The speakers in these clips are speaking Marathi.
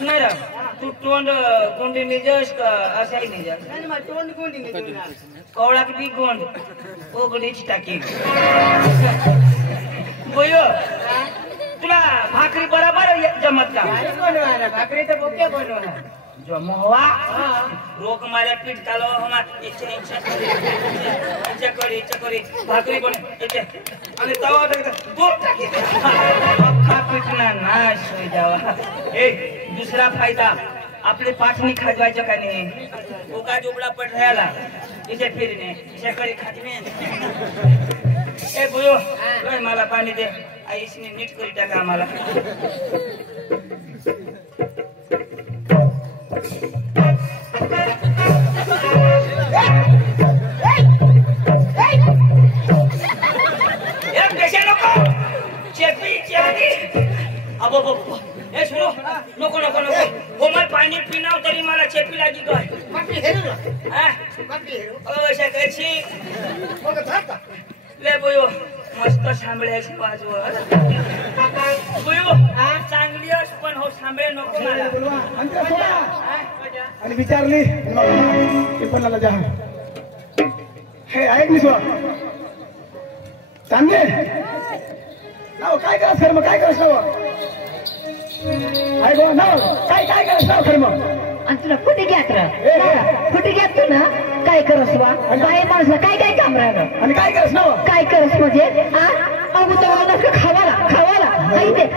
नाही रा तू तोंड कोंडी निजस का असाही निजस नाही मग तोंड कोंडी नाही कवळा की बी कोंड ओगडीच टाकी बोयो तुला भाकरी बरोबर जमत का बनवायला भाकरी तर बोके बनवायला जो मोहवा रोक मारे पीठ कालो हमा चकरी भाकरी बन येते आणि तवा टाकत दूध टाकी अख्खा पीठना नाश होई जावा ए दुसरा फायदा आपले पाठणी खाजवायचं का नाही ओका जोबडा पड राहिला इथे फिरणे चकरी खाजणे ए बुयो काय मला पाणी दे आईसने नीट करी टाका आम्हाला ए सुनो नको नको नको हो मैं पाणी पिनाव तरी मला चेपी लागी गय बाकी हेरू हां बाकी हेरू ओ शकरशी मग थांबा ले बोयो मस्त सांभळ्याची बाजू बोयो चांगली अस पण हो सांभळे नको मला आणि विचारली पेपरला जा हे ऐक मी सोडा चांगले नाव काय करस खरं मग काय करस नाव ऐक नाव काय काय करस नाव खरं मग आणि तुला कुठे घ्यात तू ना काय करस वा बाई माणसाला काय काय काम राहिलं आणि काय करस नाव काय करस म्हणजे अगोदर खावाला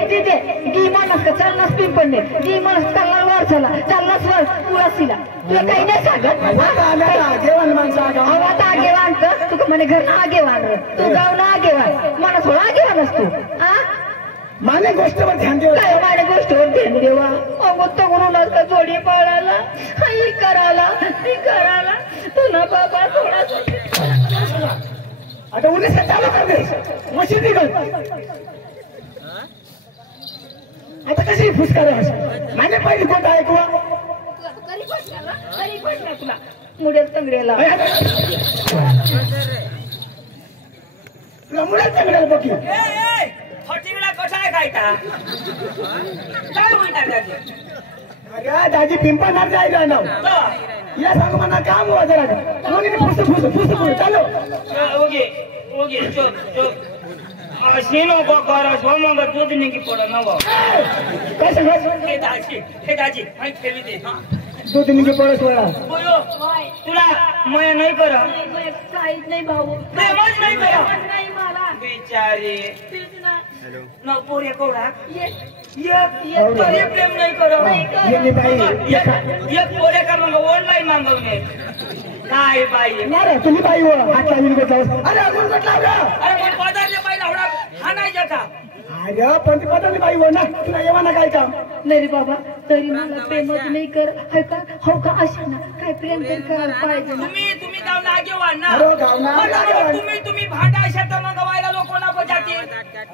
तिथे गी माणस का चालनास पिंपडणे गी माणस चालला वर चाललास वर तुळसीला तुला काही नाही सांगत जेवण माणसं आता आगेवान तू का म्हणे घर ना आगेवान तू गाव ना आगेवान मला थोडा आगेवान असतो माने गोष्टवर ध्यान देऊ काय माझ्या गोष्टीवर ध्यान देवा अगोदर म्हणून का जोडी पाळाला ही कराला तुला बाबा थोडा आता उन्हे चालू कर दे मशीन निघल आता कशी फुसकार माने पहिली गोट ऐकवा तुला मुडेल तंगड्याला तुला मुडेल तंगड्याला बघी हॉटेलला कसा खायचा काय म्हणता दादी अरे दाजी पिंपळनार जायला ना या सांग म्हणा काम हुआ जरा कोणी फुस चालो ओगे चो सीनो को करो सोमो का दूध नहीं की पड़ो ना वो कैसे हे दाजी मैं खेली दे दो दिन के पड़ोस वाला बोलो तुला मैं नहीं करा काहीच नाही भाऊ प्रेमच नाही करा नाही मला बिचारी न पोरे कोडा ये तरी प्रेम नाही करा ये बाई एक पोरे का मग ऑनलाइन मागवणे काय बाई अरे तुम्ही बाई हो हात लावून बसलास अरे अजून बसला अरे पण पदार्थ पहिला होडा हा नाही जाता अरे पंतप्रधान बाई हो ना तुला येवा ना काय काम नाही रे बाबा तरी मला प्रेमच नाही कर हाय का हो का अशा ना काय प्रेम तरी करायला पाहिजे ना तुम्ही गाव लागेवान ना अरे गावना लागेवान तुम्ही भांडा शेत मग गवायला लोक नको जातील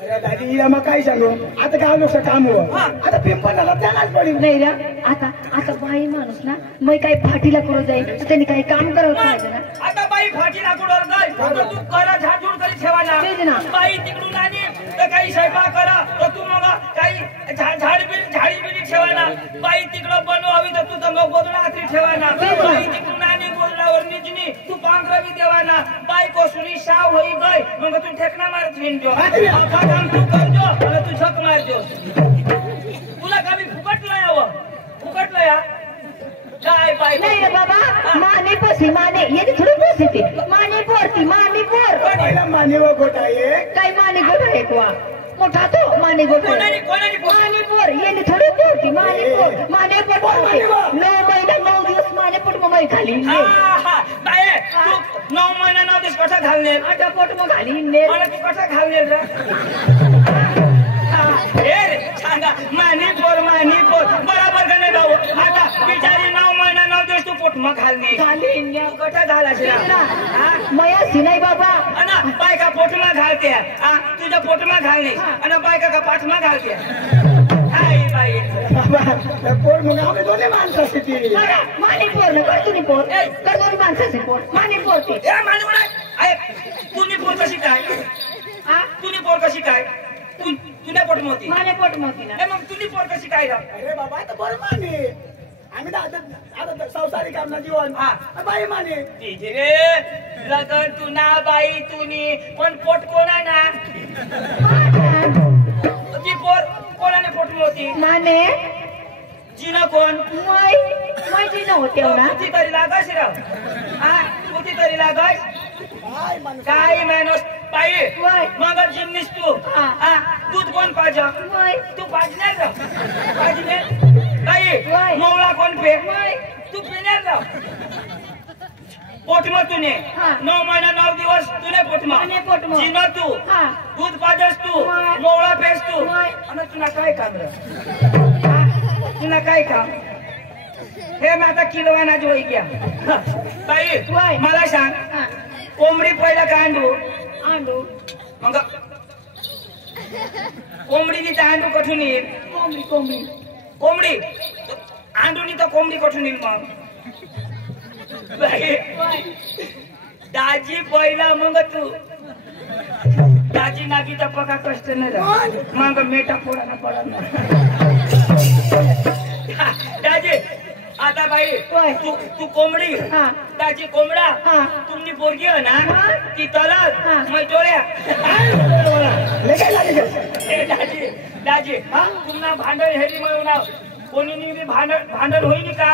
अरे दादी या मग काय सांगू आता गाव लोक काम हो आता पिंपळाला त्यालाच पडेल नाही रे आता बाई माणूस ना मग काही फाटीला करू जाईल त्यांनी काही काम करायला पाहिजे ना आता बाई फाटीला कुठवर जाईल तू करा झाडझूड करी ठेवा ना बाई तिकडून आली तर काही स्वयंपाक करा तर तू मग काही झाडी बिडी ठेवा ना बाई तिकडं बनवावी तर तू तर गोदडा हाती ठेवा ना बाई तिकडून आणि गोदडावर निजनी तू पांघरावी देवा ना बाई कोसुरी साव होई गई मग तू ठेकना मारत हिंडो काम तू करजो आणि तू झक मारजो तुला कमी फुकटलं या काय बाई नाही रे बाबा माने येते थोडी पोसी माने पोर पहिला मानेव गोटा आहे काय माने गोठ आहे कुवा मोठा तो माने गोठ माने पोर येते थोडी पोरती माने पोर 9 महिना 9 दिवस माने पोट मग खाली बाई तू 9 महिना 9 दिवस कसा घालणे आता पोट मग खाली ने मला तू कसा घालणे रे सांगा मानी पोर बराबर गणे भाऊ आता बिचारी 9 महिना 9 दिवस तू पोट मग घालणे कसा घालायचे मया सिनाई बाबा अना बायका पोटमा घालते तुझ्या पोटमा घालणे आणि बायका का पाठमा घालते हाय बाई पोर मग आम्ही दोन्ही माणसं असते माने पोर ना करतो पोर करतो माणसाचे पोर माने पोर ती माने पोर तू पोर कशी काय तुला पोट मोती माने पोट मोती ना मग तुझी पोट कशी काय राव अरे बाबा आता बरं माने आम्ही आता संसारिक आमना जीवन हा. बाई माने तिची रे लगन तू ना बाई तुनी पण पोट कोणा ना ती पोट कोणाने पोट मोती माने जिना कोण मै जी नव्हते ना कुठे तरी लागायची राव हा कुठे तरी लागाय काय माणूस काय मेहनत बाई वय. मग जिन्नीस तू हा. हा दूध कोण पाहिजे मै तू पाजणार राव पाजणार बाई वय. मोवळा कोण पे मै तू पिणार राव पोटमा तुने हा. 9 महिना 9 दिवस तुने पोटमा तुने पोटमा. जिना तू हा. दूध पाजस तू वय. मोवळा पेस तू वय. आणि तुला काय काम रे तुला काय काम हे मी आता किलोवाना जोई गया बाई वय. मला सांग हा कोंबडी पहिला काय आणू आंडू मग कोंबडीनी तर अंडू कठून येईल कोंबडी कोंबडी कोंबडी अंडूनी तर कोंबडी कठून येईल मग बाई, दाजी पहिला मग तू दाजी नागी तर पका कष्ट नाही राहत. मग मेटा पोराला पडत नाही दाजी आता बाई वय. तू कोंबडी हा. दाजी कोंबडा हा. तुमची पोरगी हो ना हा. ती तलाक हा. मग डोळ्या काय लागेल ए, दाजी दाजी तुम्हाला भांडण हेरी म्हणून कोणी बी भांडण होईल का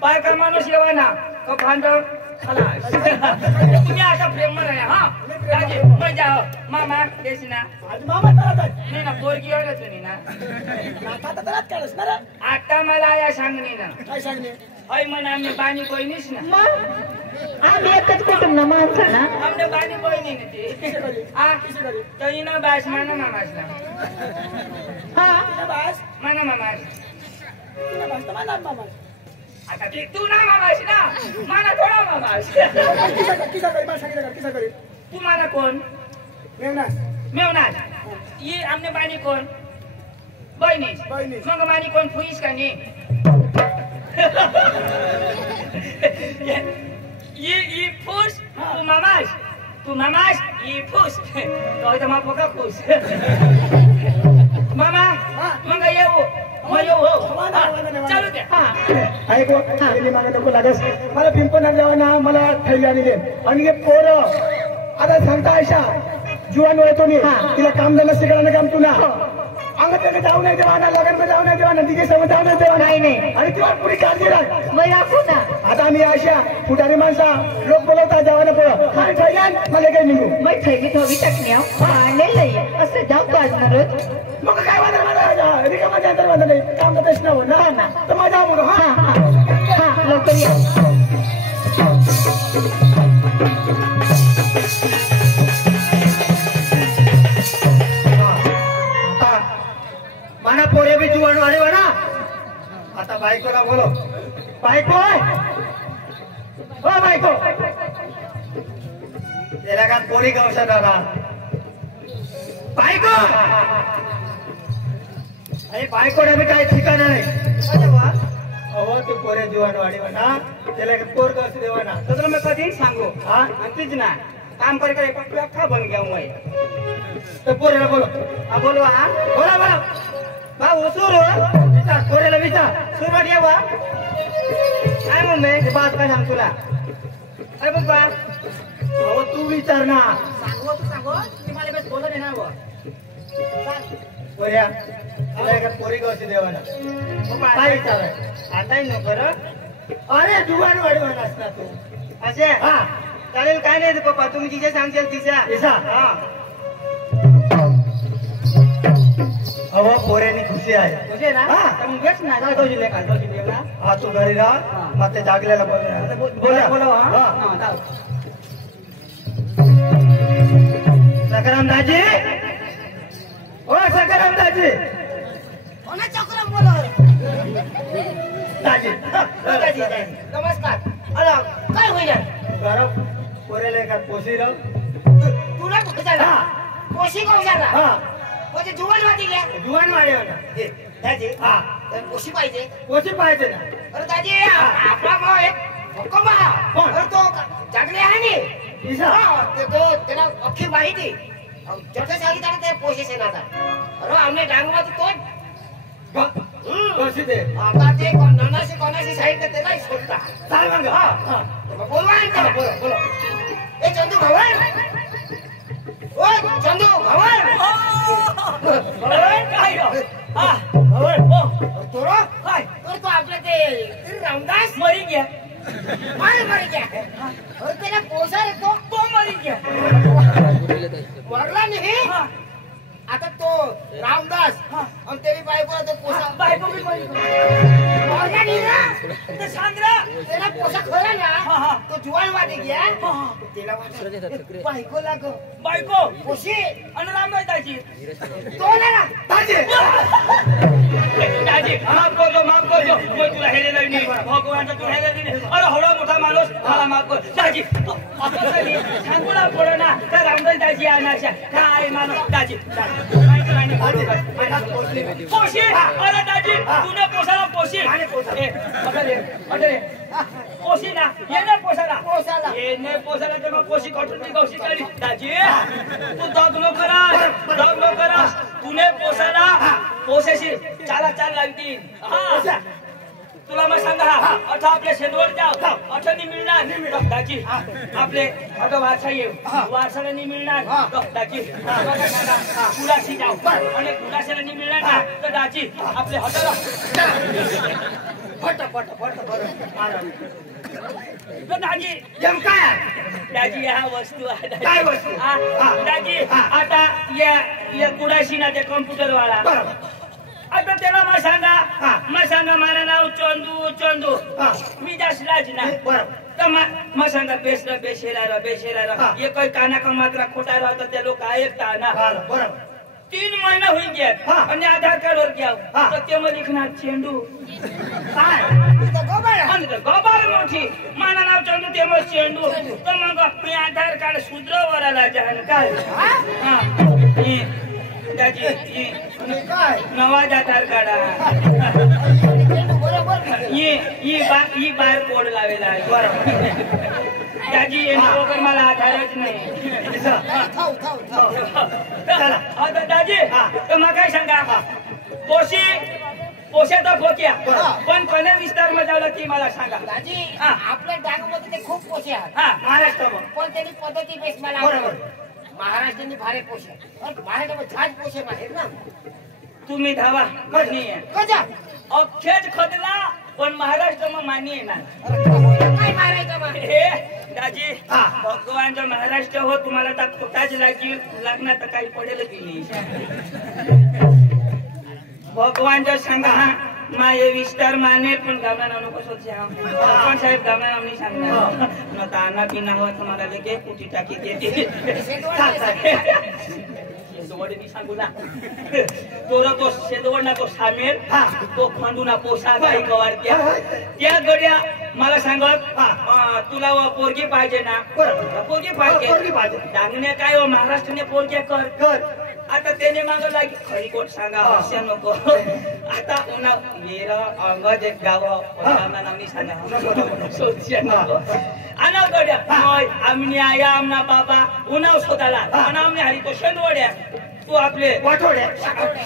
बायका माणूस येवा ना का भांडण तुम्ही आता प्रेम आहे हा दाजी मग जा मामा देशी ना आज मामा तरात आहे. नाही ना पोरगी हो ना तुम्ही ना आता तरात काढस ना रे. आता मला या सांगणे ना काय सांगणे होय म्हणा आम्ही बाणी बहिणीच ना मग आम्ही एकच कुटुंब ना माणसं ना आमने बाणी बहिणी ना ती हा तरी ना बास माना मामास ना हा तुला बास माना मामास तुला बास तर माना मामा आता ती तू ना मामास ना माना थोडा मामास किसा करी बा सांगितलं किसा करी तू माना कोण मेवना मेवनाथ ये आमने बाणी कोण बहिणीच बहिणीच. मग बाणी कोण फुईस का नाही ये फूस तू मामास ये फूस तो मा पोका फूस मामा मग येऊ मग येऊ हो चालू द्या हा ऐको गेली मागे नको लागस मला पिंपण जावं ना मला थैली आणि दे आणि हे पोरं आता सांगता आयशा जुवान येतो मी तिला काम झालं शिकवलं काम तुला अंग त्याने जाऊ नाही देवा ना लग्न जाऊ नाही देवा ना तिथे समज जाऊ नाही देवा नाही. आणि तुला पुरी काळजी राख मग राखू ना आता आम्ही अशा फुटारी माणसा लोक बोलवता जावाना पोरं काय पहिल्यान मला काही निघू मग थैली थोडी टाकण्या आणलेलं आहे असं जाऊ पाजणार मग काय वादळ मला रिकामाच्या अंतर वादळ नाही काम तर तेच नव्हतं हा ना ना. तर माझा मुलं हा हा हा हा लवकर या माना पोरे बी जुवान वाढे वाढा आता बायकोला बोलो बायको हो बायको त्याला का पोरी गवसा दादा बायको अरे बायकोला बी काही ठिकाण नाही अहो तू पोरे जुवान वाढे वाढा त्याला का पोर गवस देवाना तर मी कधी सांगू हा तीच ना काम करे करे पण तुला खा बन गया मैं तर पोरेला बोलो हा बोलवा हा बोला बोला भाऊ सुरू विचार पोरेला विचार सुरुवात येवा काय मम्मी ते बात काय सांग तुला अरे बघ बा अहो तू विचार ना सांगू ती मला बेस बोलत आहे ना बुवा. पोऱ्या त्याला का पोरी गवस देवाना काय विचार आहे आताही नको रे अरे जुवान वाढवण असणार तू असे हा चालेल काय नाही रे पप्पा तुम्ही तिचे सांगशाल तिच्या तिचा? हा अहो पोऱ्यानी खुशी आहे तुझे ना हा. तर मग बेस ना जाऊ दोजी लेखा दोजी लेखा हा तू घरी राहा मग ते जागलेला बोला बोला हा हा जाऊ सकाराम दाजी ओ सकाराम दाजी दाजी दाजी, दाजी. नमस्कार अरे काय होईल गरम पोऱ्याला का पोशी राव तुला कुठे झाला हा. कोशी कोण झाला हा म्हणजे जुवल वाटी घ्या जुवान वाढवण दाजी हा तर कोशी पाहिजे पोशी पाहिजे ना अरे दाजी आपला भाऊ एक हुक्मा कोण? अरे तो जगले आहे नी तिचा? हा, ते तो त्याला अख्खी माहिती जसं सांगितलं ते पोशी सेनाचा अरे आम्ही डांगवा तो बसी दे आता ते कोणाशी साईड देते नाही सोडता चाल मग हा बोलवा ना बोला ए चंदू भवन ओ चंदू भवन काय हा तोरो काय तर तो आपले ते रामदास मरी गया मरी गया और तेरा पोसा रे तो मरी गया वरला नाही हा आता तो रामदास आणि तेरी बायको तो पोसा बायको भी मरी वरला नाही ना ते सांगरा तेरा पोसा खरा ना हा. तो जुवान वाटे गया हा तेला वाटे बायको लागो बायको पोशी आणि रामदास दाजी तो ना दाजी माफ करजो मैं तुला हेलेलो नाही भगवानचा तू हेलेलो नाही अरे हळा मोठा माणूस मला माफ कर दाजी असं झाली सांगूला पडो ना तर रामदास दाजी आणायच्या काय माणूस दाजी पोशी अरे दाजी तूने पोसाला पोशी पोशी ना येणे पोसाला येणे पोसाला तर मग पोशी कठून गौशी काढली दाजी तू दग नो करा तूने पोसाला पोसेशी चाल लागतील हा तुला मग सांगा अठा आपल्या शेतवर जाव अठनी मिळणार दाजी आपले अठा वारसा येऊ वारसाला नाही मिळणार दाजी कुलाशी जाव आणि कुलाशीला नाही मिळणार ना तर दाजी आपले हॉटेल दाजी दाजी हा वस्तू काय वस्तू? दाजी आता या कुडाशी ना ते कॉम्प्युटर वाला आता त्याला मग सांगा माझं नाव चंदू मी जास्त राज ना तर मग सांगा बेशेला ये काही काना का मात्रा खोटा राहता त्या लोक ऐकता ना 3 महिना होई गया आणि आधार कार्ड वर घ्या तर ते मला लिखणार चेंडू आणि गोबार मोठी माझं नाव चंदू ते मग चेंडू तर मग मी आधार कार्ड सुधरवराला जाण काय दाजी नवाज आधार कार्ड ही बार कोड लावेला दाजी येणार मला आधारच नाही आता दाजी तर मग काय सांगा पोशा फोक्या पण कोण्या विस्तार मध्ये जावलं ती मला सांगा दाजी आपल्या डांगमध्ये ते खूप पोसे आहेत महाराष्ट्र पण त्यांनी पद्धती बेस मला महाराष्ट्रांनी भारे पोसे महाराष्ट्रामध्ये झाड पोसे आहेत ना तुम्ही धावा कजा अख्खेच खदला पण महाराष्ट्र मग मान्य येणार काय मारायचं हे दाजी भगवानचा महाराष्ट्र हो तुम्हाला तर खोटाच लागणार तर काही पडेल की नाही भगवानचा सांगा माझे विस्तार माने पण गावना नको सोचे पण साहेब गावना आम्ही सांगणार न ताना पिना हो तुम्हाला लेके कुटी टाकी देते शेदवड सांगू ना तो शेदवड ना तो सामेल तो खंडू ना पोसा गाई कवार त्या गड्या मला सांगत तुला पोरगी पाहिजे ना पोरगी पाहिजे डांगणे काय हो महाराष्ट्राने पोरगे कर आता त्याने माग लागी खरी गोट सांगा हस्या नको आता अंगज एक गाव नामनी सांगा सोच्या नको आना गड्या आमनी आया आमना बाबा उन्हाव शोधाला आणि आमने हरी तो शेंदवड्या तू आपले वाठोड्या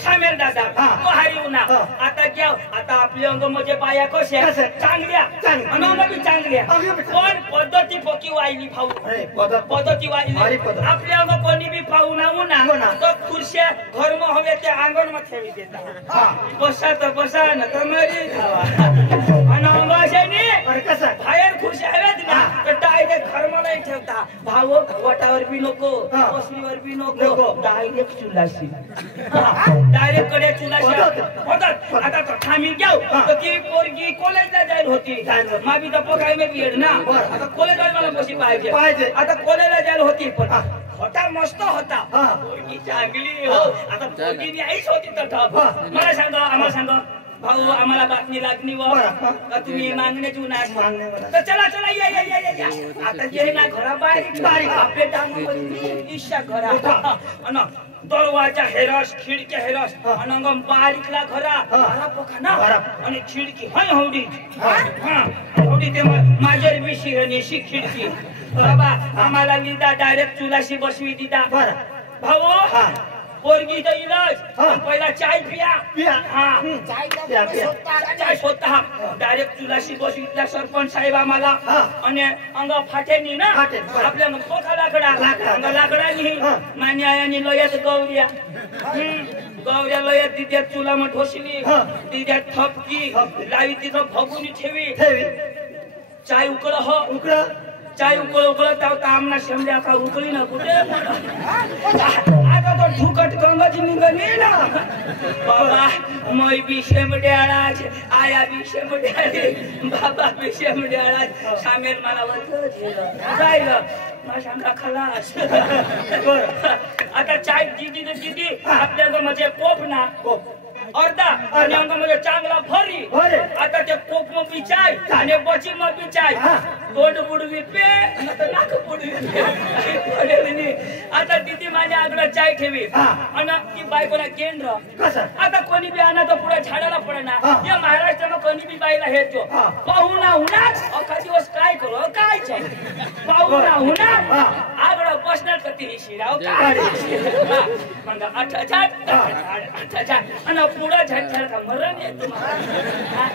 सामेल दादा तू हरी उन्हा आता घ्या आता आपले अंग म्हणजे पाया कशा चांगल्या बी चांगल्या पण पद्धती पोकी वाहिली फाऊ पद्धती वाहिली आपले अंग कोणी बी पाहू ना उन्हा तर खुर्च्या धर्म हवे त्या अंगण मध्ये ठेवी देतात बसा न तर मरी आणि अंगाशाने बाहेर खुर्च्या हव्यात ना तर डायरेक्ट धर्म नाही ठेवता भाव वटावर बी नको बसलीवर बी नको डायरेक्ट चुलाशी डायरेक्ट कडे चुलाशी होतात आता थांबी घ्याव तर ती पोरगी कॉलेजला जाईल होती माबी तर पकाय मी येड ना आता कॉलेजला मला बशी पाहिजे आता कॉलेजला जाईल होती पण होता मस्त होता पोरगी चांगली हो आता पोरगी आईच होती तर मला सांगा आम्हाला सांगा भाऊ आम्हाला बातमी लागली व तुम्ही मागण्याची उन्हाळ्यात तर चला या आता जे ना घरा बाहेर आपले डांग इच्छा घरा दरवाजा हेरस खिडक्या हेरस आणि बारीकला घरा पोखा ना आणि खिडकी हौडी ते माझ्या बी शिरण्याशी खिडकी बाबा आम्हाला लिदा डायरेक्ट चुलाशी बसवी दिदा भाऊ पोरगी तर इलाज हा. पहिला चाय पिया पिया. हा चाय प्या, प्या. चाय स्वतः डायरेक्ट चुलाशी बसवितला सरपंच साहेब आम्हाला हा. आणि अंग फाटेनी ना फाटे, बरं. आपल्या मग पोखा लाकडा लाकडा. अंग लाकडानी हा. मान्य आणि लयत गौऱ्या गौऱ्या लयत तिच्यात चुला मग ठोसली हा. तिच्यात थपकी थपकी. लावी तिथं भगुनी ठेवी ठेवी चाय उकळ हो उकडा चाय उकळत आमना शमल्या का उकळी ना कुठे आता तो ढुकट गंगाची निघाली ना बाबा मै बी शेमड्याळाच आया बी शेमड्याळे बाबा बी शेमड्याळाच सामेल मला जायलं माझ्या खलास आता चाय दिदी आपल्या म्हणजे कोप ना अर्धा आणि अंगामध्ये चांगला भरी भरी. आता ते कोप मग बी चाय आणि बची मग बी चाय हा. तोंड बुडवी पे आता नाक बुडवी पे काही पडेल नाही. आता तिथे माझ्या आगडा चाय ठेवी हा. आणि ती बायकोला केंद्र कसं? आता कोणी बी आणा तर पुढे झाडाला पडना हा. या महाराष्ट्रात कोणी बी बाईला हेतो हा. पाहुणा होणार अखा दिवस काय करू काय चाय पाहुणा होणार हा. आगडा बसणार का ती शिराव काय मग 8,000 आणि पुढं झटझट का मरण आहे तुम्हाला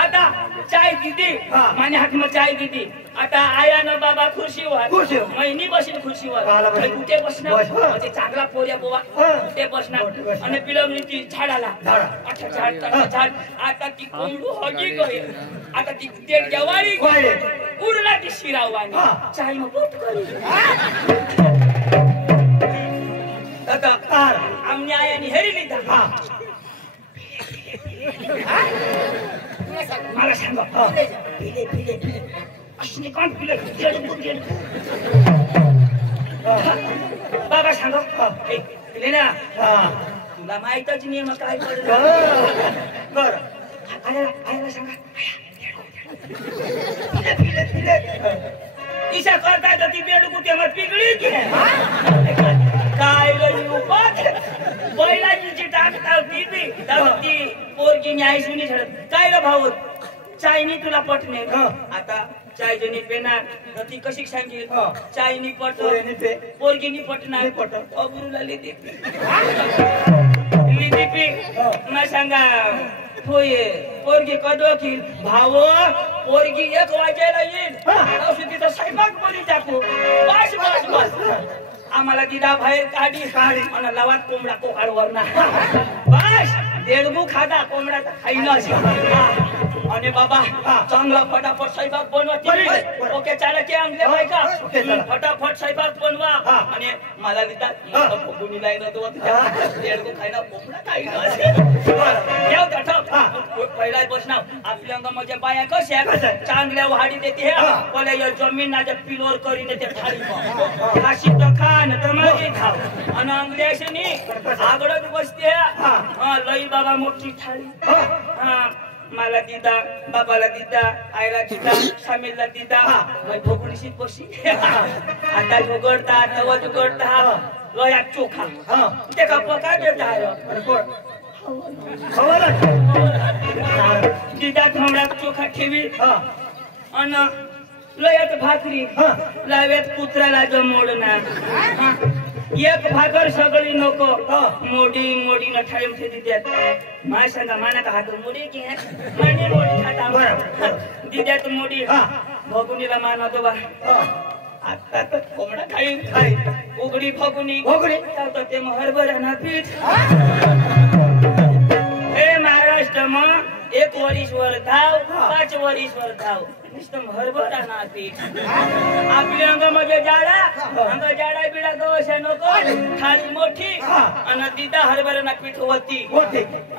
आता चाय दिदी हा. माझ्या हातमध्ये चाय दिदी आता आया न बाबा खुर्शीवर खुर्शीवर. महिनी बसेल खुर्शीवर काला बसेल. कुठे बसणार बस, हा. म्हणजे चांगला पोऱ्या बोवा हा. कुठे बसणार बसणार. आणि पिलवली ती झाडाला झाडा. झाड आता ती कोंडू हगी गई आता ती ते जवारी वाळी. उडला ती शिरावानी हा. चाय मग बोट करी आता आमने आयानी हेरी लिहिता मला सांगा पिले पिले पिले अशी कोण पिले बाबा सांगा पिले ना तुला माहितच नाही मग काय पडलं बर आयला सांगा पिले पिले पिले ईशा करता तर ती बेड कुठे मग पिगळी काय बैलाची टाकता ती पोरगी न्याय सुनी झडत काय रे भाऊ चायनी तुला पटणे आता चाय जणी पेणार तर ती कशी सांगेल चायनी पट पोरगीनी पटणार अबरूला लिदी पी मग सांगा होय पोरगी कदोखील भाव पोरगी 1 वाजायला येईल औषधीचा स्वयंपाक बरी टाकू बस बस बस आम्हाला दिदा बाहेर काढी आणि लवात कोंबडा कोकाड वरना बस देडगू खादा कोंबडा खाईन आणि बाबा चांगला फटाफट स्वयंपाक बनवा ओके चाला की आणले बायका फटाफट स्वयंपाक बनवा आणि मला विचार फुगुनी लाईन देडगू खायला कोंबडा खाईन पहिला बसणार आपल्या अंगामध्ये बाया कशा चांगल्या वाढी देते पहिल्या जमीनाच्या पिलोर करीन ते थाळी खाशी तर खा न तर माझी खाव आणि अंगल्याशनी आगडत बसते लई बाबा मोठी थाळी मला दिदा बाबाला दिदा आईला दिदा सामीलला दिदा मग भोगणीशी बशी आता उघडता तवच उघडता लयात चोखा ते का पका देता दिदा थोडात चोखा ठेवी आणि लयात भाकरी लाव्यात कुत्र्याला जमोडणार एक भाकर सगळी नको मोडी मोडी न ठाईम ठेवी देत माय सांगा माना का हात मोडी की माने मोडी खाता दिद्यात मोडी भगुनीला मानतो बा आता तर कोंबडा खाई उघडी फगुनी तर ते हरभरा ना पीठ हे महाराष्ट्र मग 1 वरीसवर धाव 5 वरीसवर धाव हरभरा ना पीठ आपल्या अंगामध्ये जाडा बिडा गवशा नको थाळी मोठी आणि दिदा हरभरा ना पीठ होती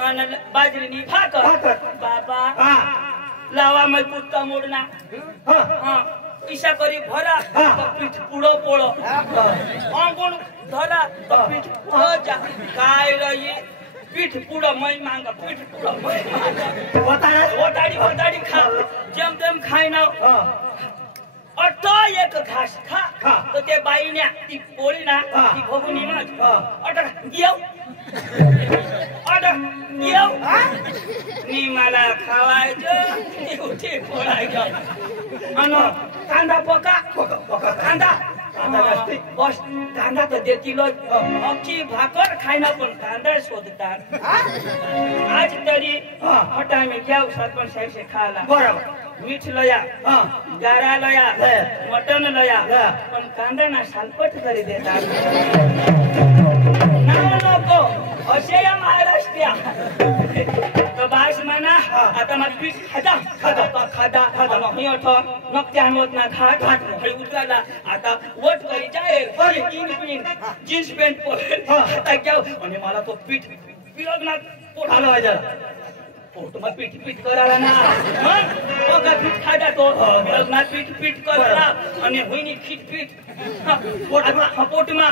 आणि बाजरीनी भाकर बाबा लावा मग कुत्ता मोडना ईशा करी भरा पीठ पुढं पोळ अंगून धरा पीठ पुढं जा काय रही पीठ पुढं मै मांग पीठ पुढं मै मांग वटाडी खा जेम तेम खाय ना अट्टा एक घास खा तर ते बाईने ती पोळी ना ती भोगुनी मग अटक येऊ मी मला खावायचं उठी फोडायचं आणि कांदा पका कांदा बस कांदा तर देतील अख्खी भाकर खायना पण कांदा शोधतात आज तरी हटा मी क्या सरपंच साहेब से खाला बरोबर मीठ लया गारा लया मटन लया पण कांदा ना सालपट करी देतात नको असे या महाराष्ट्रीया तो बास म्हणा आता मला पीठ खादा खादा खादा खादा नाही अठो मग त्या होत ना घाट घाट हळी उतराला आता वट करी जाय तीन पिन जीन्स पॅन्ट पोट आता घ्याव आणि मला तो पीठ पिळगनात पोट आला वाजला पोट मग पीठ पीठ करायला ना मग पीठ खादा तो पिळगनात पीठ पीठ करायला आणि होईनी खीट पीठ पोट मा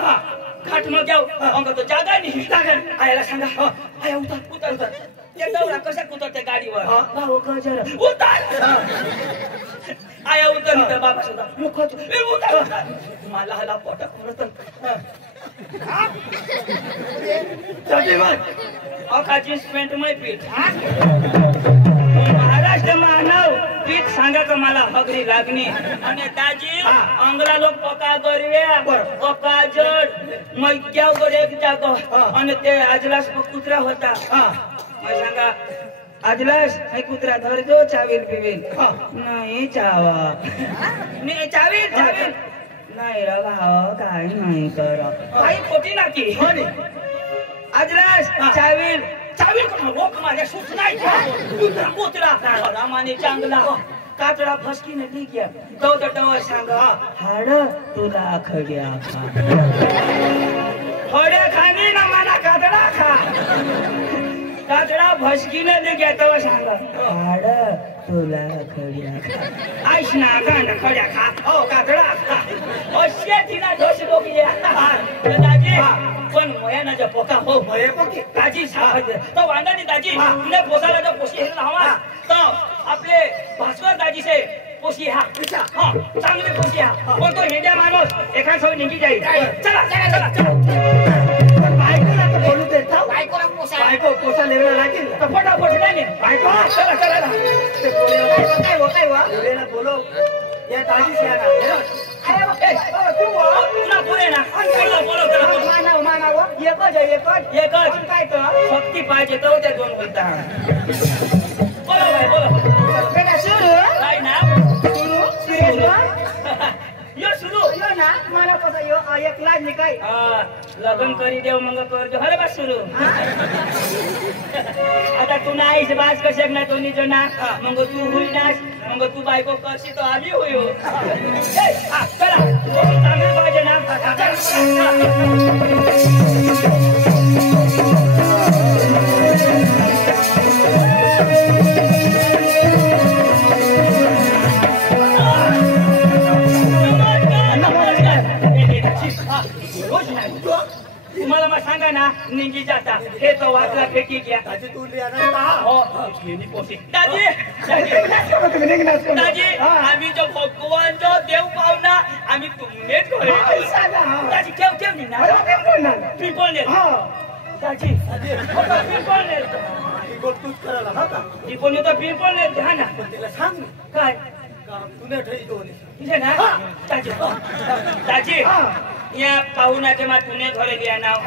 घाट मग घ्याव अंग तो जागा नाही जागा आयाला सांगा आया उतर उतर उतर ते दौरा कशा उतरते गाडीवर भाऊ गजर उतर आया उतर उतर बाबा सुद्धा मुख उतर मला हाला पोटात अखाची स्पेंट मै पीठ महाराष्ट्र मानव पीठ सांगा का मला हगरी लागणी आणि ताजी अंगला लोक पका गरव्या पका जड मैक्याव गरे एक जागो आणि ते आजलास कुत्रा होता मैं सांगा आजलास हे कुत्रा धरजो चावील पिवील नाही चावा नाही चावील चावील नाही रे भाव काय नाही कर काही खोटी नाकी आजलास चावील चावील कोण लोक माझ्या सूचना कुत्रा कुत्रा रामाने चांगला कातडा फसकीने ठीक आहे तो दटवर सांगा हाड तुला खड्या खा खड्या खाणी ना मला कातडा खा कातडा फसकीने लिग्या तो सांगा हाड तुला खड्या खा आईश ना का ना खड्या खा हो कातडा खा अशे तिला दोष लोक ये दाजी पण मया ना जो पोका हो मये पोकी दाजी साहब तो वांदा नहीं दाजी तुने पोसाला जो पोशी है ना हवा तो अपने भास्कर दाजी से पोशी हा हां चांगली पोशी हा पण तो हिंड्या माणूस एका सवय निघी जाईल चला चला चला चला बायकोला तो बोलू देता बायको पोसा लेवला लागेल तो फटाफट नाही बायको चला चला ते बोले काय बोलेला बोलो या दाजी से आना अरे तू ना बोले ना बोलो बोलो मानाव मानाव एकच काय तर शक्ती पाहिजे तर त्या दोन बोलता बोलो भाई बोलो बेटा सुरू काय ना सुरू यो सुरू यो ना मला कसं यो एक लाज निकाय लग्न करी देव मग कर दे अरे बस सुरू आता तू नाहीस बास कशाक ना तो निजो ना मग तू होई ना मग तू बायको करशी तो आम्ही होयो चला चांगलं पाहिजे ना तुम्हाला मग सांगा ना निघी जाता हे तो वाचला फेकी गया दाजी तू लिया ना हो दाजी दाजी आम्ही जो भगवान जो देव पावना आम्ही तुमने दाजी केव केव नाही ना पिंपळ ने दाजी पिंपळ ने तूच करायला नका पिंपळ तो पिंपळ ने ध्यान ना तिला सांग काय तुने ठई दोन इथे ना दाजी दाजी या पाहुणाचे मा तुने घरे दिया नाव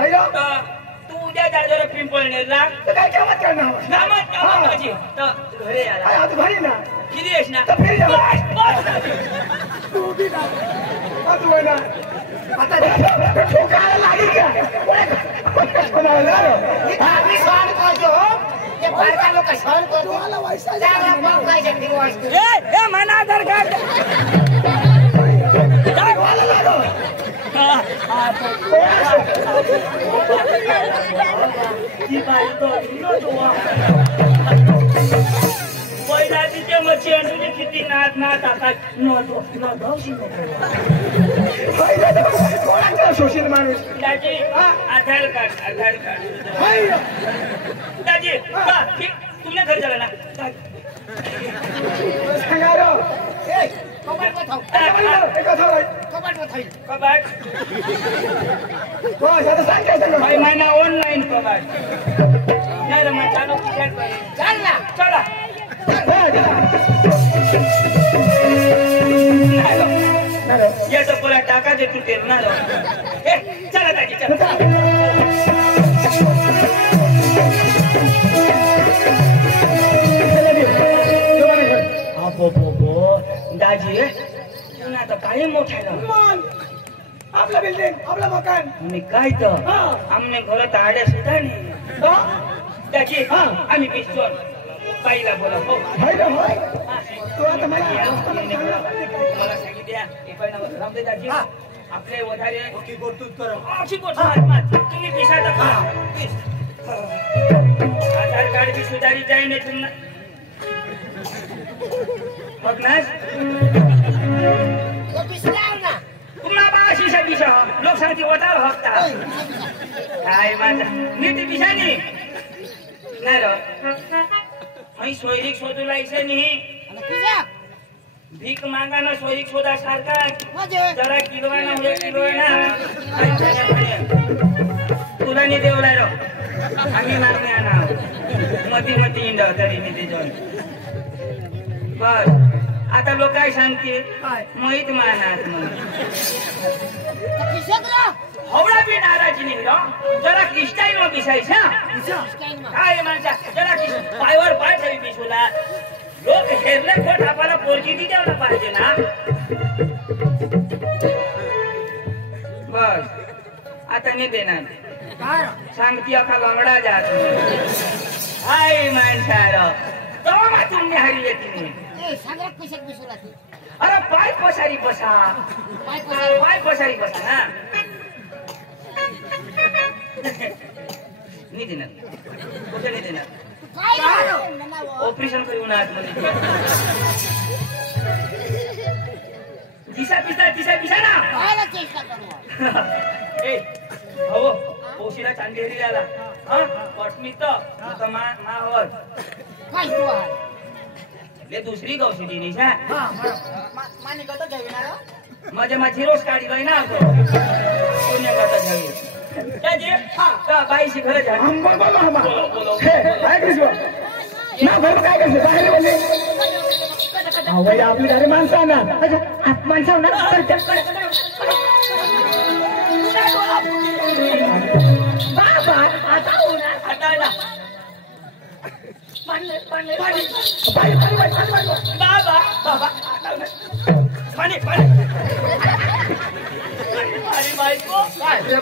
तू उद्या दादर पिंपळ नेरला तर काय कामात करणार कामात दाजी तर घरे आला आता घरी ना किती आहेस ना तर फिर जा तू बी ना तू आहे ना आता ठोकायला लागली का कोणाला आम्ही सॉल्व करतो ये बारका लोक सॉल्व करतो तुम्हाला वैसा जागा मग काय शकते वाचतो ए मना आधार कार्ड काय वाला लागो पहिला तिथे मच्छी तुझे किती नाद नाद आता सोशल माणूस दाजी आधार कार्ड दाजी तुमने घर चला ना कबाट महिना ऑनलाइन कबाट नाही मग चालू चाल ना चला ये तो पूरा चाकाचे तुटेल ना चला दाजी चला दाजी आता काही मोठा आपला बिल्डिंग आपला मकान मी काय तर आमने घरात आड्या सुद्धा नाही दाजी आम्ही पिस्तोल बाईला बोला हो तू आता मला सांगितल्या रामदेव दाजी आपले वधारे तुम्ही पिसाचा खा आधार कार्ड बी सुधारी जाई नाही तुम्हाला मग ना तुम्हाला बा शिशा पिशा लोक सांगते वटार हप्ता काय माझा नीती पिशानी नाही रो सोयरीक शोधू लायचं नाही भीक मागाना सोयरीक शोधा सारखा जरा किलोवाना उद्या किलोवाना तुला नाही देवला रो आम्ही मागणे आणा मती मती इंडव तरी मी ते जाऊन बर आता लोक काय सांगते मोहित मानात हवडा बी नाराजी नाही रो जरा किस्टाई नो पिसायचा काय माणसा जरा पायवर पाय ठेवी पिशूला लोक हेरले खोट आपल्याला पोरगी दी द्यायला पाहिजे ना बस आता नाही देणार सांगती अखा लंगडा जात हाय माणसार तेव्हा तुम्ही हरी येते अरे पाय पसारी बसा पाय पसारी बसा ना नाही देणार कुठे नाही देणार ऑपरेशन करून आतमध्ये दिसा पिसा ना ए हो पोशीला चांदेरी आला हा पटमित मावर ले दुसरी गौशी निशा माझ्या माझी रोज काढी गई ना पुण्य करता जावी बाईशी खरंच आपली घरी माणसं ना माणसं ना बाबा आता होणार बाबा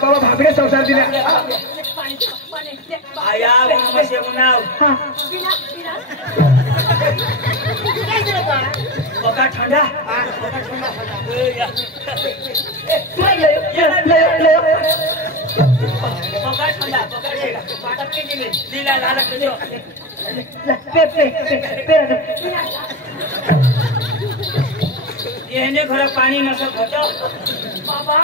बाबा भाकरे संसार दिल्या आया नाव बघा थंडा दिला येणे घर पाणी नसत होत बाबा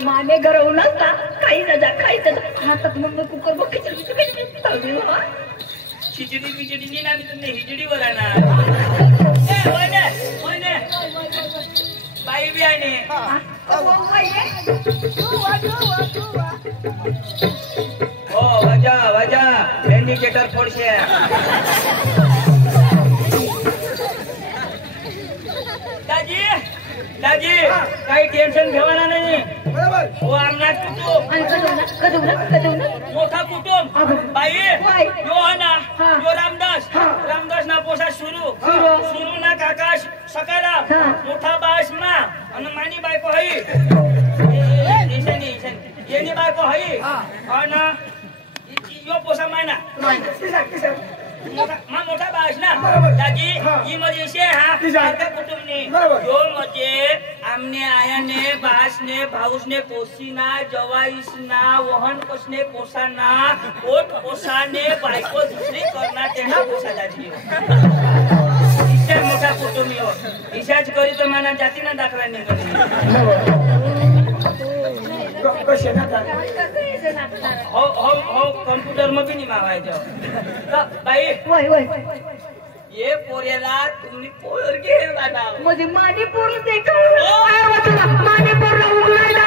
माने घरवून असता काही ना काही हातात म्हणून कुकर बघ खिचडी बिचडी ना तुम्ही हिजडीवर बाई बी आहे हो वजा इंडिकेटर फोडशे दाजी काही टेन्शन घेवाना नाही हो आमनाथ कुटुंब मोठा कुटुंब बाई यो ना यो रामदास ना पोसा सुरू ना काका सकारा मोठा बास मा आणि मानी बायको हई येनी बायको हई आणि यो पोसा मायना मोठा बास ना दाजी ही मध्ये शे हा सारखा कुटुंबने यो मध्ये आमने आयाने बासने भाऊसने पोसीना जवाईसना वहन कसने पोसाना पोट पोसाने बायको दुसरी करना त्यांना पोसा दाजी मोठा कुटुंबी हो इशाच करी तर मना जाती ना दाखला निघाली हो कम्प्युटर मध्ये नाही मावायचं बाई ये पोऱ्याला तुम्ही पोर घ्यायला ना म्हणजे माने पोरला ते माने पोरला उघडायला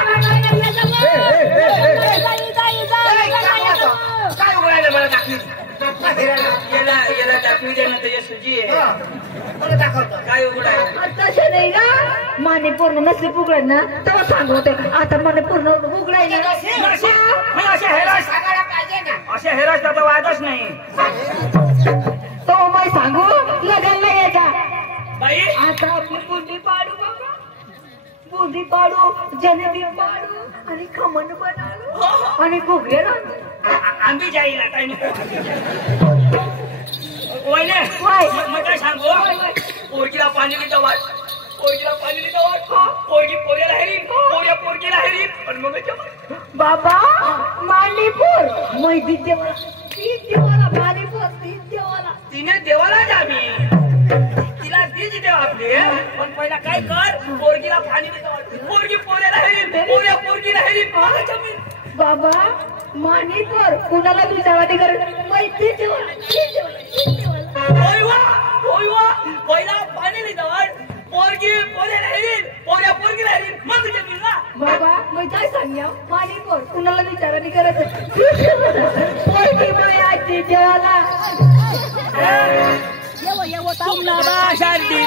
काय उघडायला मला टाकली याला मला दाखवू दे ना ते सुजी आहे तुला दाखवतो काय उघड आहे तसं नाही का माने पूर्ण नसीब उघड ना तेव्हा सांगते आता मला पूर्ण उघडाय ना मग असे हेरास सांगायला पाहिजे ना असे हेरास तर वादच नाही तो मी सांगू लग्नाला यायचा बाई आता आपली बुंदी पाडू बाबा बुंदी पाडू जलेबी पाडू आणि खमण बनाडू आणि घुगरे रांधू आम्ही जाईल आता वहिने मग काय सांगू पोरगीला पाणी लिहितं वाट पोरगीला पाणी लिहितं वाट पोरगी पोऱ्याला हेरी पोऱ्या पोरगीला हेरी पण मग बाबा मालिपूर मैदी देवाला तीन देवाला मालिपूर तीन देवाला तिने देवाला जामी तिला तीच देव आपली पण पहिला काय कर पोरगीला पाणी लिहितं वाट पोरगी पोऱ्याला हेरी पोऱ्या पोरगीला हेरी मग जमीन बाबा मानिपूर कुणाला विचारायची गरज मैदी देवाला तीन देवाला तीन देवाला होय वा पहिला पाणी लिहितं वाट पोरगी पोऱ्याला हेरी पोऱ्या पोरगीला हेरी मग जमीन ना बाबा मी काय सांगया मानिपूर कुणाला विचारायची गरज पोरगी मुळे आजी देवाला तुम्हाला शारदी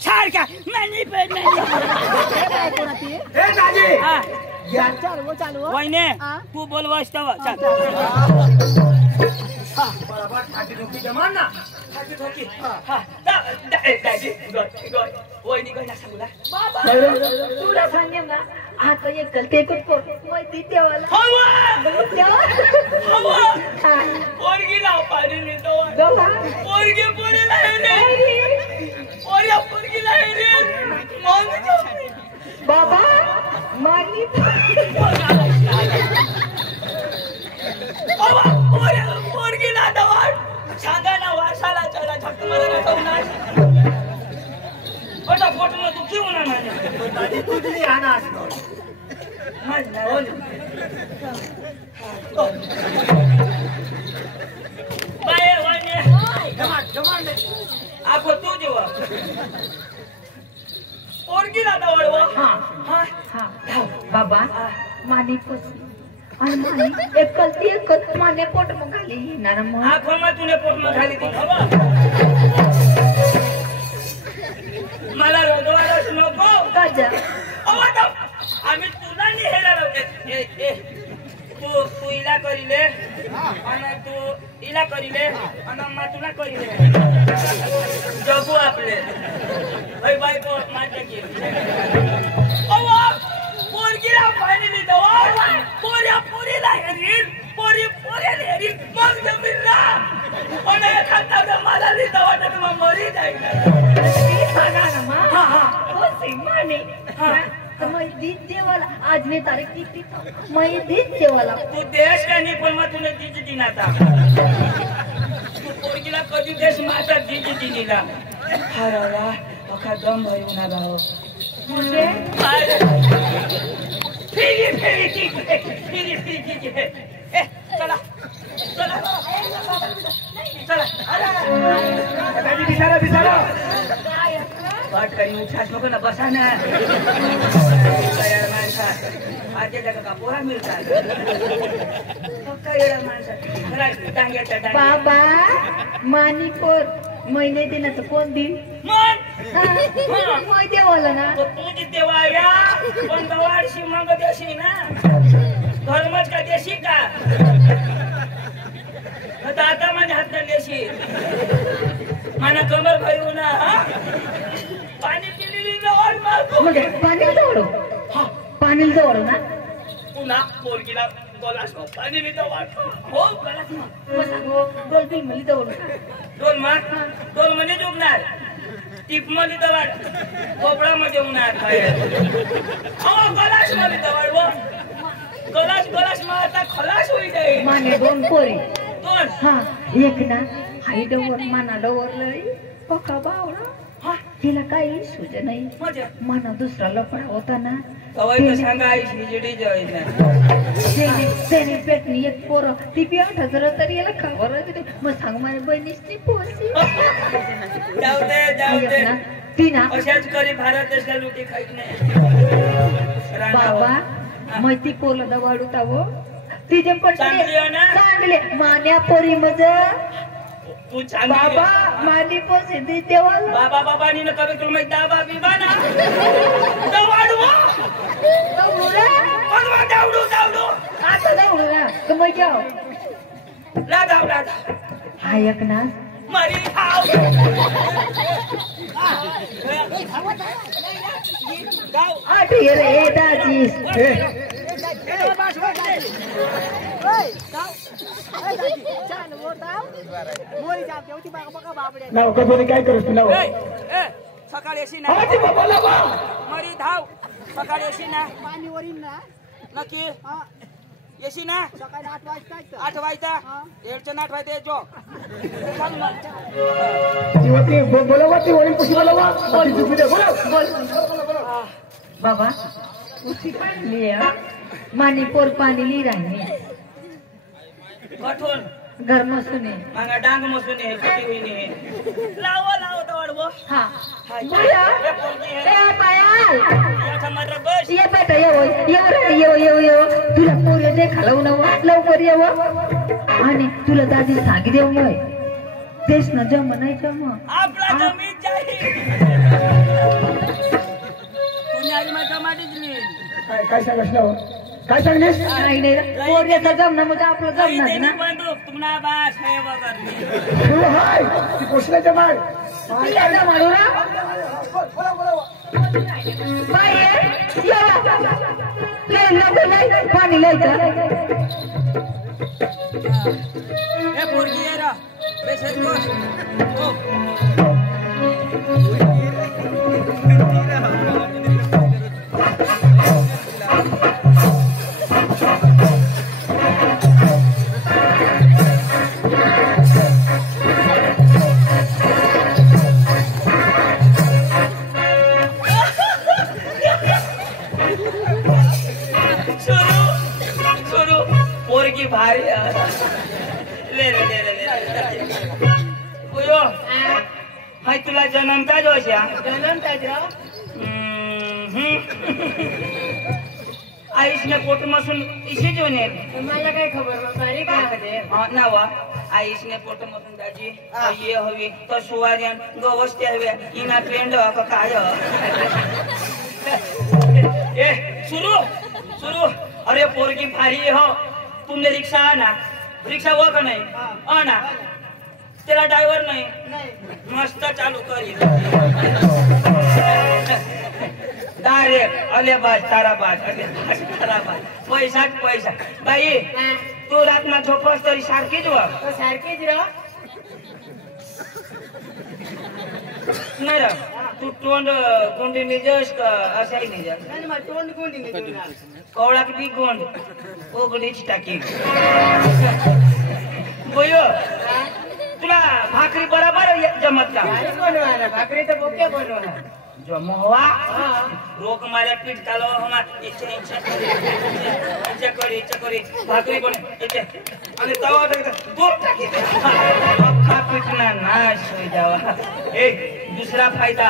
सारख्या नाही हे दाजी वहिने तू बोल वास्तव बरोबर ठाकी ठोकी जमान ना वहिनी काय ना सांगू तुला सांगे ना आता एक गलती मैदी देवाला पोरगी लाव पाणी लिहितो देवा पोरगी पोरीला हेरी पोऱ्या पोरगीला हेरी मग बाबा मानी पोरगीला दवाड सांगा ना वासाला चढा झटक मला बटा फोटो मध्ये दुखी होणार माझ्या तुझी आणा असतो बाय वहिनी आपण तू जेव्हा पोरगीला दवाड बाबा मानी पसी आणि मानी एकच माने पोट मग आली येणार मग आखो मग तुने पोट मग खाली ती खबर मला रोजवारच नको गजा आम्ही तुला नाही हेरा तू इला करिले आणि तू इला करिले आणि मा तुला करिले जगू आपले भाई बायको माझ्या की पोरगीला पाणी लिहितं पोऱ्या पोरीला हेरील पोरी पोऱ्याला हेरील मग जमीन ना आणि एखादा मला लिहितं वाटत मग मरी जाईल माने मैदीत देवाला आज मी तारीख किती मैदीत देवाला तू देश का नाही पण मग तुला तिची दिन आता तू पोरगीला कधी देश माझा तिची दिनीला हरवला अखा दम भरून आला हो म्हणजे फिरी फिरी ठीक आहे फिरी फिरी ठीक आहे चला चला चला दाजी बिचारा बिचारा वाट काही उठास नको ना बसा ना माणसा आजच्या जगा का पोरा मिळतात माणसा बाबा मानिपोर महिने दिनाचं कोण दिन माहिती बोला ना तुझी तेव्हा या पण गवाडशी मग देशी ना धर्मच का देशी का आता माझ्या हात देशी मला कमर भरू ना पाणी पिलेली जवळ म्हणजे पाणी जवळ पाणी जवळ ना पुन्हा पोरगीला गोलास पाणी लिहितं वाट हो दोन बिल मली जवळ दोन महिने झोपणार टीप मध्ये दवाड कोपडामध्ये उन्हाळ गलास मध्ये दवाड व गलास मारता खलास होई जाईल माने दोन पोरी दोन हा एक ना हाई डोवर माना डोवर लई पक्का बावळा हा तिला काही सुज नाही मजा माना दुसरा लफडा होता ना कवायचं सांगा आई शिजडी जाईल त्याने पेटणी एक पोरं ती बी 8,000 तरी याला खबर मग सांग माझ्या बहिणीची पोसी जाऊ दे ती ना अशाच करी भारत देशाला लुटी खाईत नाही बाबा मैती पोरला दवाडू तावो तिचे पण चांगली हो ना? चांगले मान्या पोरी मज तू चांगली बाबा मानी पोसे दी तेव्हा बाबा बाबानी न कभी तुला माहिती दाबा बिबा ना दवाडवा दावडू दावडू आता जाऊ ना तर मग जाऊ राधा हा एक ना मरी खाव आठ ये रे दाजी नाव कधी काय करस तू नाव सकाळी येशी ना हा, ती बाबा लावा. मरी धाव सकाळी येशी ना नक्की येशी ना 8 वाजता 8 वाजता जो सांग मग ती होती बोलावा ती वडील पुशी बोलावा ती चुकी दे बोला बाबा उसी लिया मानी पोर पानी ली रही कठोन घर में सुने मांगा डांग मसून है छोटी हुई नहीं है लावो दवाडवा हाँ बोला ए पायल या समाज बस ये बेटा ये तुला पोर देखाला ना लवकर ये आणि तुला दादी सांगी देऊ मग तेच ना जम नाही जम आपला जमीन चाहिए पुण्यारी में टमाटीच नाही काय सांगस नाव काय सांगलीस नाही नाही पोर जम ना मग आपलं जमणार ना बंदूक तुम्हाला बास है वगैरे तू हाय ती पोषणाच्या माय पिल्याचा मारू ना बाई नाही पाणी लिहायचं ए पोरगी ये रा बेशर को पोरगी भारी ले उयो हाय तुला जन्मता जोशा आयुषने पोट मसून इशी जेवण येईल मला काय खबर नावा आयुषने पोट मसून दाजी ये हवी तर सुवार्यान गवस्ते हवे इना पेंड काय ए सुरू अरे पोरगी भारी हो तुमने रिक्षा आना रिक्षा वो का नहीं आना तेरा ड्राइवर नहीं मस्त चालू करी डायरेक्ट अलेबाज ताराबाज पैसा बाई तू रात ना झोपस तरी सारखीच नाही रा तू तोंड गुंडी निजस का असाही निजस तोंड कोणी कवळा की गोंड ओगडीच टाकी बोयो तुला भाकरी बराबर जमत का भाकरी तर बोके बनवणार जो मोहवा रोक मारे पीठ कालो हमार इच्छा करी भाकरी कोण इच्छा आणि तवा दूध टाकी अख्खा पीठ ना नाश होई जावा ए दुसरा फायदा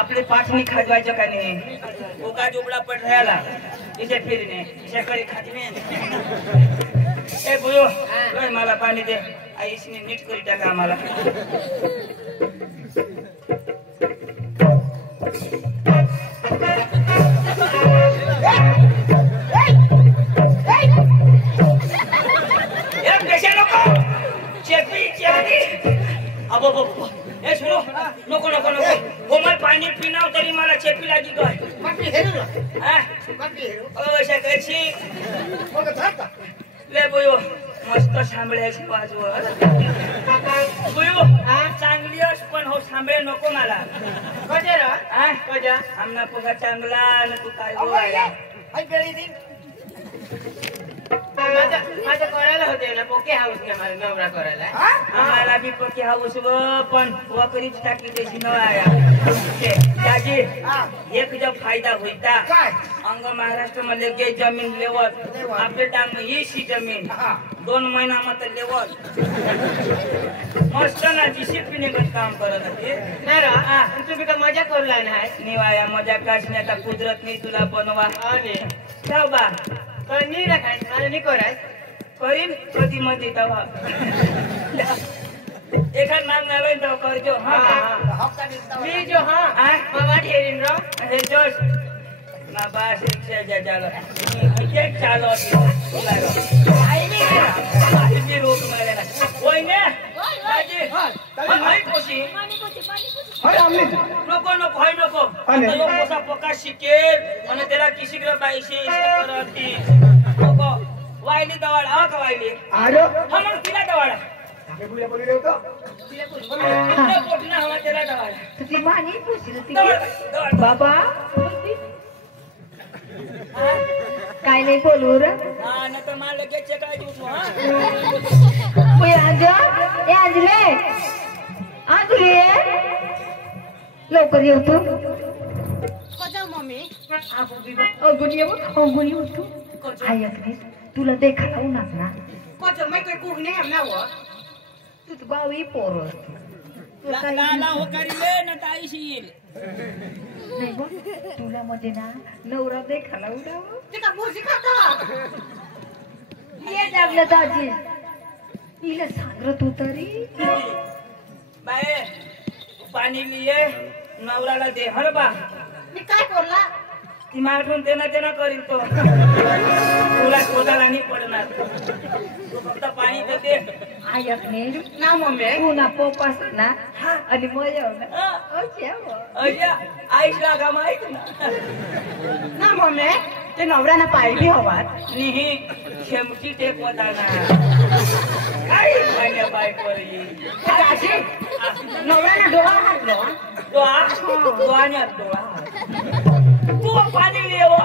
आपले पाठणी खाजवायचं का नाही उगा जुबडा पट राहिला इथे फिरणे इथे करी खाजणे ए बुयो मला पाणी दे आईशने नीट करी टाका आम्हाला अब ए सुनो नको हो मैं पानी पीना तरी मला चेपी लागी गय अशा करशी ले बोयो मस्त सांभळ्याची बाजू बोयो चांगली अस पण हो सांभळे नको मला कजा आमना पोगा चांगला न तू काय बोलायला माझं करायला होते ना पोके हाऊस ने मला नवरा करायला आम्हाला बी पोके हाऊस पण वकरीच टाकी देशी न आया दाजी एक जब फायदा होता अंग महाराष्ट्र मध्ये गे जमीन लेवल आपले टांग ही जमीन 2 महिना मत लेवल मस्त ना डिसिप्लिन काम करत होते नाही रा तुम्ही का मजा करला नाही निवाया मजा काढणे आता कुदरत नाही तुला बनवा आणि जाऊ बा नी ना खाय मला नी कराय करीन कधी मध्ये दवा एखाद नाम नाही तो करजो हा हप्ता दिसता मी जो हा बाबा ठेरीन रो हे जोश ना बास रिक्षा जा चालो एक चालो लारो आई आई रोक मारे ना ओय ने दादी हाय कोशी अरे आमने नको नको हाय नको आणि? तो मोसा पका शिकेल आणि त्याला किसिकडे बाईशी करती नको वायली दवाड हा का वायली अरे हा मग तिला दवाडा हे बुल्या बोलले होतो तिला पोटना हवा त्याला दवाडा तर ती मानी पुशील ती दवाड बाबा काय नाही बोलू रे हा न तर मला लगेच काय देऊ तू हा अंजले अंजली लवकर येऊ तू कजा मम्मी अगुनी येऊ तू आई अग्नेस तुला देखायला उन्हात ना कजा मै कोई कुहने हम ना वो तू तर गावी पोर लाला हो करीले न ताईशी येईल नाही बघ तुला मध्ये ना नवरा देखायला उडाव ते का भोजी खाता ये लागलं दाजी तिला सांगत तू तरी बाय पाणी लिए नवराला दे हर बा मी काय बोलला ती माठून तेना करील तो तुला शोधायला नाही पडणार तू फक्त पाणी तर दे आई अग्नेस ना मम्मी तू ना पोपास ना आणि मजा ना अय्या आईश लागा माहित ना ना मम्मी ते नवऱ्यानं पाहिली हवात निही शेमटी टेक होता ना काय माझ्या बायकोवर येईल दाजी नवऱ्यानं डोळा हातलो डोळ्यात डोळा तू पाणी लिहो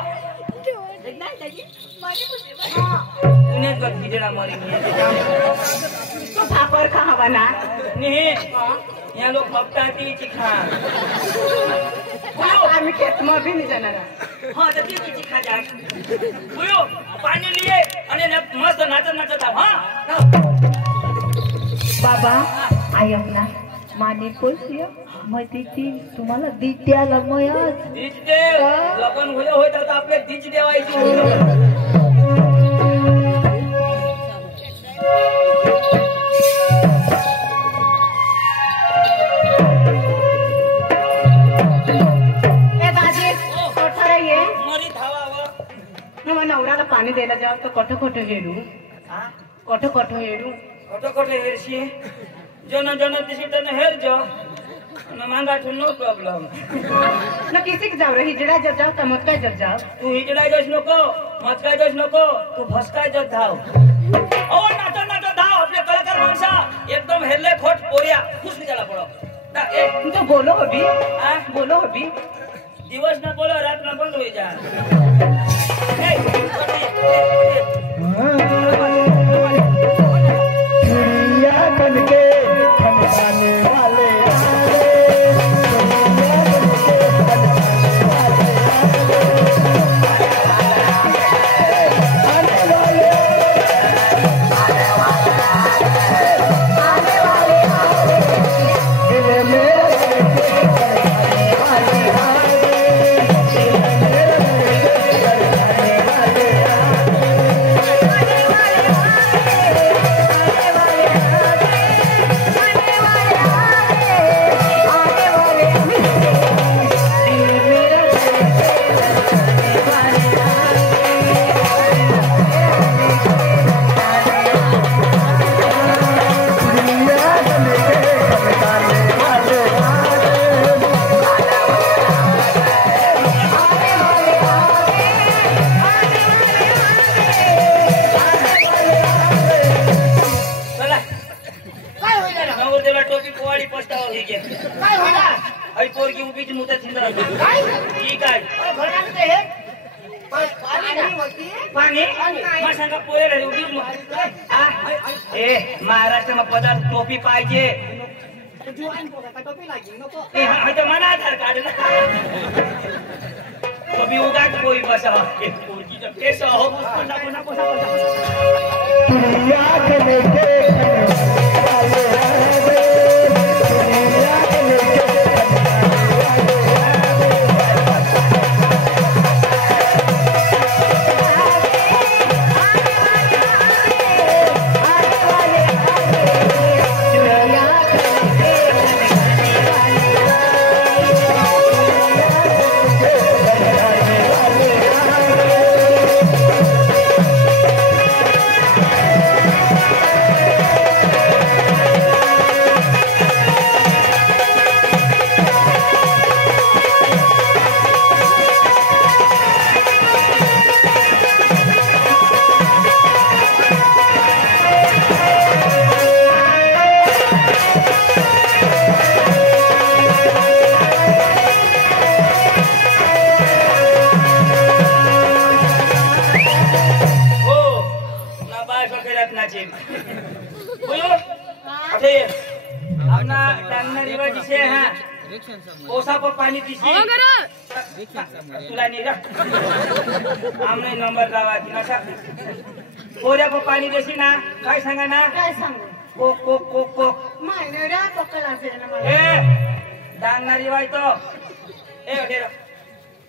तूने तो खिचड़ा मरी तो भाकर खा हवा ना नहीं यहाँ लोग फपता ती चिखा आम्ही खेत मग भी नाही जाणार हाँ तो ती चिखा जा बुयो पाणी लिए आणि मस्त नाचत नाचत हाँ बाबा आई आपला माने पोसियो मध्ये ती तुम्हाला दित्याला मयच तीच देव लग्न होय होय तर आपले तीच देवायची नवऱ्याला पाणी द्यायला जाऊ तर कोठं हेरू कोठं हेरू कोठे हेरशी जन दिसी तन हेर जो मांगा ठू नो प्रॉब्लेम न किसी जाऊ रे हिजडा जब जाऊ का मत काय जब जाऊ तू हिजडा जोश नको मत काय जोश नको तू भस्काय जत धाव ओ नाचो धाव आपले कलाकार माणसा एकदम हेरले खोट पोरिया खुश निघाला पडो तो बोलो हबी बोलो हबी दिवस न बोलो रात न बंद होई जा चिड़िया बन के फनसाने वाले महाराष्ट्र में पदार्थ टोपी पाहिजे मना आधार कार्ड टोपी उगाच कोई बसा केस हो कोसा पर पाणी दिसी तुला नाही का आमने नंबर लावा नका पोऱ्या पर पाणी देशी ना काय सांगा ना काय सांगू कोक कोक कोक कोक मायनऱ्या कोकल असेल ना मला ए डांगणारी बाई तो ए डेरा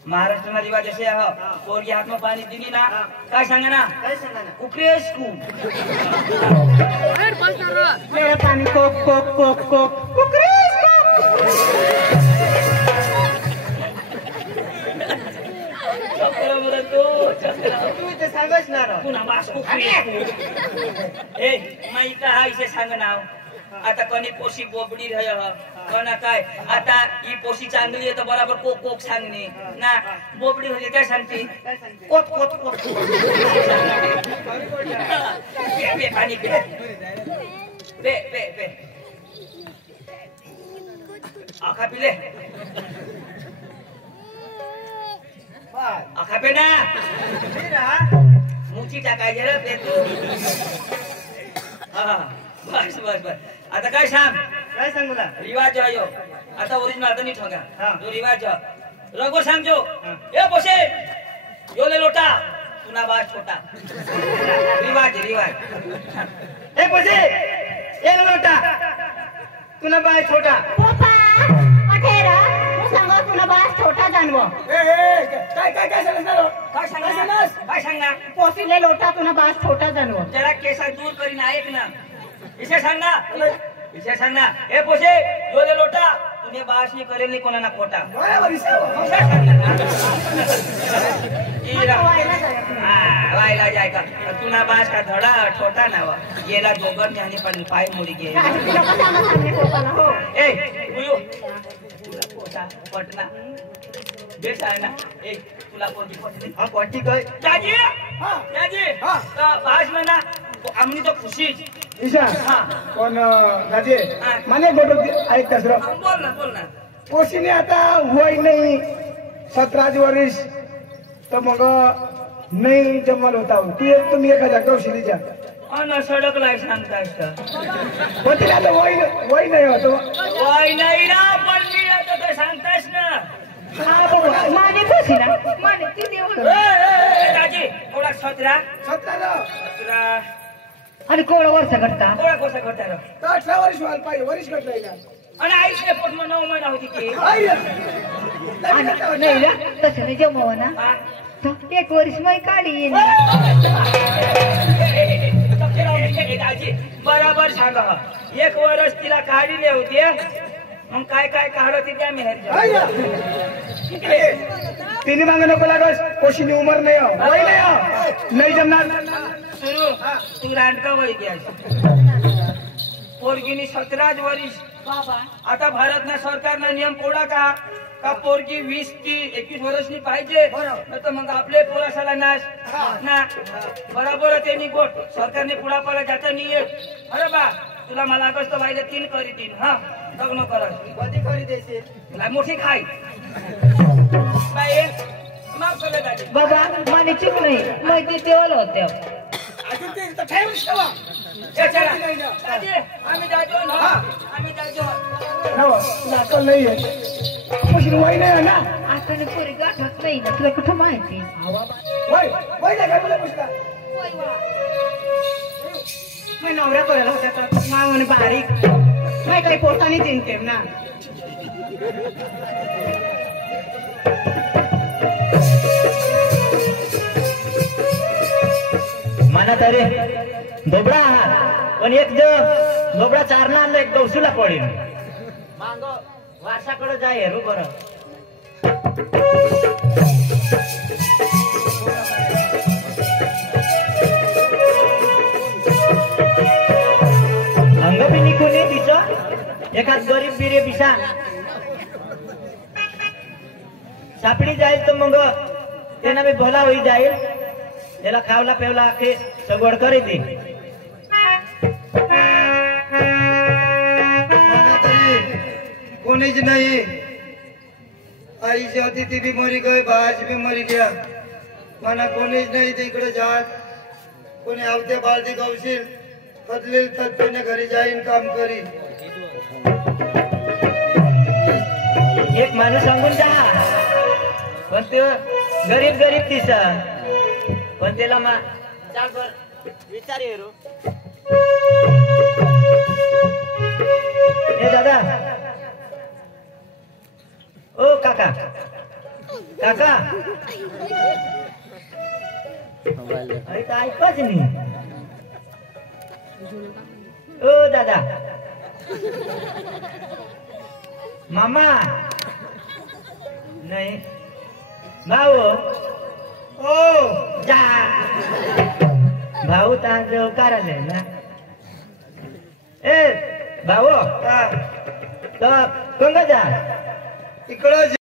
महाराष्ट्र ना रिवाज असे आहे पोरगी हात में पाणी दिली ना काय सांगा ना उकरेश कू मेरा पाणी कोक कोक कोक कोक कुकरीस चक्र मला तो चक्र तू ते सांगच ना रो. पुन्हा मास्क ए माई का हा इसे सांग नाव आता कोणी पोशी बोबडी रह कोणा काय आता ही पोशी चांगली आहे तर बरोबर कोक कोक सांगणे ना बोबडी होते काय सांगते कोक कोक कोक पे पाणी पे पे पे पे आखा पिले आखा पे ना मुची टाकायचे रे पे तू हा बस बस बस आता काय सांग काय सांगू ना रिवाज आयो आता ओरिजिनल आता नहीं ठोका जो रिवाज रघु सांगजो ए बोसे यो ले लोटा तुना बात छोटा रिवाज रिवाज ए पोसे ए लोटा तुला बाय छोटा पप्पा मठेरा तू सांग तुला बास छोटा जानवो काय सांगणार काय सांगणार काय सांगणार पोसीले लोटा तुला बास छोटा जानवो जरा केसा दूर करीन ऐक ना इसे सांगना इसे सांगना ए पोसे यो ले लोटा तूने बास नहीं करेल नहीं कोना ना खोटा बरोबर वायला जाय का तुना बास का धडा छोटा ना गेला दोघर त्याने पण पाय मोडी गे ए उयो तुला पोटा पटना बेटा ना ए तुला कोणती पटली हा पट्टी काय दाजी दाजी बास में ना आमनी तो खुशी ईशा पण राजे माने गोटो ऐक कसर बोल ना पोशीने आता वय नाही 17 वर्ष तर मग नाही जन्माला होता तू एक तुम्ही एखाद्या कौशलीच्या अन सडक लाय सांगता असता पण तिला आता वय नाही होतो वाय नाही ना पण मी आता तर सांगतास ना माने पोसी ना माने ती देऊ दाजी थोडा 17 आणि कोण वर्ष करता थोडा कोसा करता रे 18 वर्ष व्हायला पाहिजे वर्ष कट राहिला आणि आईचे पोट मग 9 महिना होती ती नाही ना तसं नाही जमव ना हा? तर एक वर्ष मै काढी दाजी बराबर सांगा एक वर्ष तिला काढीले होते मग काय काय काढत ती त्या मेहरच्या तिने मागे नको लागस पोशीनी उमर नाही हो वय नाही हो नाही जमणार सुरू तू रांडका वय घ्या पोरगीनी 17 वर्ष बाबा आता भारत ना सरकारना नियम कोडा का पोरगी 20 की 21 वर्षनी पाहिजे तर मग आपले पोरासाला नाश ना बरोबर त्यांनी गोट सरकारने पुढापाला जाता नाही अरे बा तुला मला अगस्त व्हायला 3 करी 3 हा लग्न करत कधी करी द्यायचे तुला मोठी खाई बाई माफ केलं दादी बाबा माने चूक नाही मै ते तेवढं होते अजून ते ठेवून ठेवा चला दादी आम्ही जातो ना आम्ही जातो हो तुला अक्कल नाही आहे पोशीनी वय नाही ना आता पुरी गाठत नाही ना तुला कुठं माहिती वय वय नाही काय मला पुष्का मी नवरा करायला होता तर मा म्हणे बारीक नाही काही पोटाने चिंते ना म्हणा तरी दोबडा आहात पण एक जो दोबडा चारणार एक गवसूला पडेल मांग वारसाकडे जाय हेरू बरं अंग बी निघून ये तिचं एखाद गरीब बिरे बिसा सापडी जाईल तर मग त्यांना मी भला होई जाईल त्याला खावला पेवला आखे सगवड करी दे कोणीच नाही आईची होती ती बी मरी गई बाळाची बी मरी गया मला कोणीच नाही ते इकडे जात कोणी आवते बाळदी गवशील कदलील तर घरी जाईन काम करी एक माणूस सांगून जा पण तो गरीब गरीब दिसा पण त्याला चाल बर विचार ये रो ए दादा ओ काका काका अरे काय ऐकच नाही ओ दादा मामा नाही भाऊ ओ जा भाऊ तांजो कराले ना ए भाऊ तो कंग जा इकडं